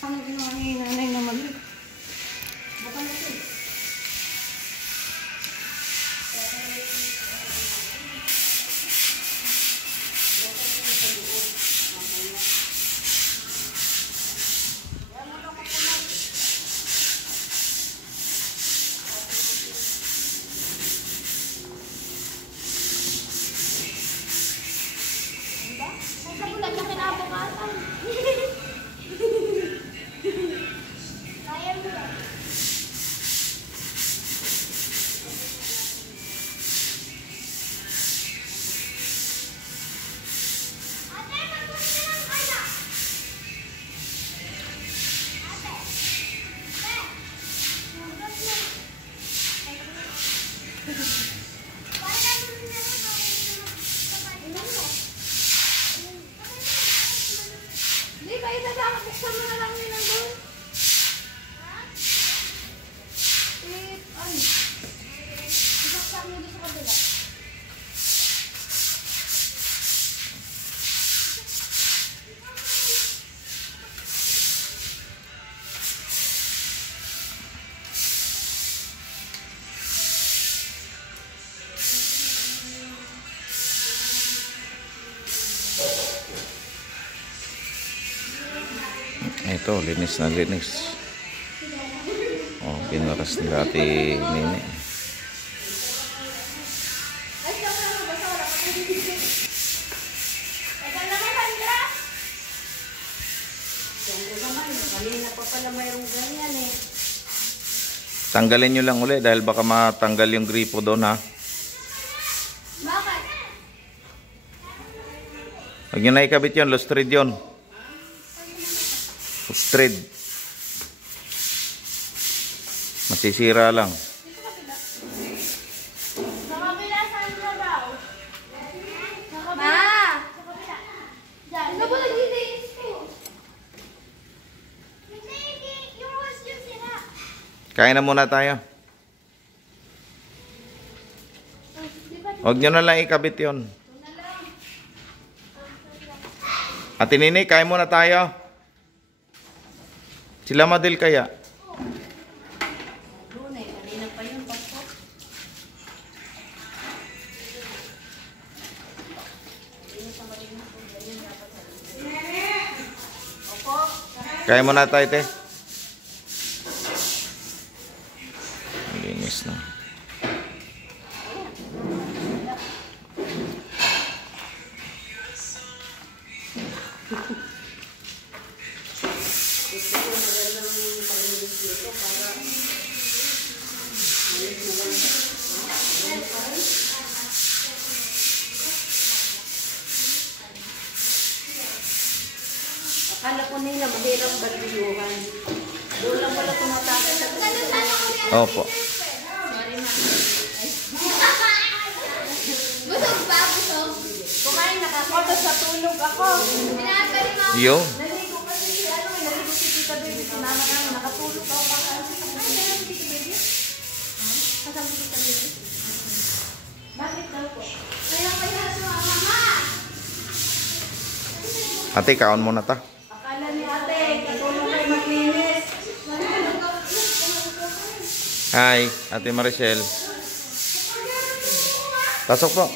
Ano ginawa ni nanay na mali? Baka na ito. Ito, linis na linis. Oh, pinaras ni Ate Nini. Tanggalin nyo lang ulit dahil baka matanggal yung gripo doon, ha. Bakit? Huwag nyo na ikabit yun, lustrid yun. Lustrid. Masisira lang. Sa kabila, saan ka daw? Ma! Sa kabila. Diyan. Ano ba nag-inis ko? Hindi. Yung hose yung sira. Kain na muna tayo. Huwag nyo na lang ikabit yun. Ate Nini, kain muna tayo. Sila Madel kaya? Kanina pa yun, Pasko. Kain muna tayo, te. Linis na. Akala ko nila mahirap balbiyuhan. Doon lang wala tumatake sa Opo. Sorry, ma. Busog ba? Busog? kumain nakakoto sa tulog ako. Pinapali mo. Yo. Naligo kasi si naligo si Tita Baby. Sinama namin, nakatulog ako. Kasama si Tita Baby? Kasama si Tita Baby? Bakit daw po? Kaya kaya sa mama. Ate, kaon muna ta. Akala ni ate, katulong kayo maglinis. Hi, Ate Maricel. Pasok po.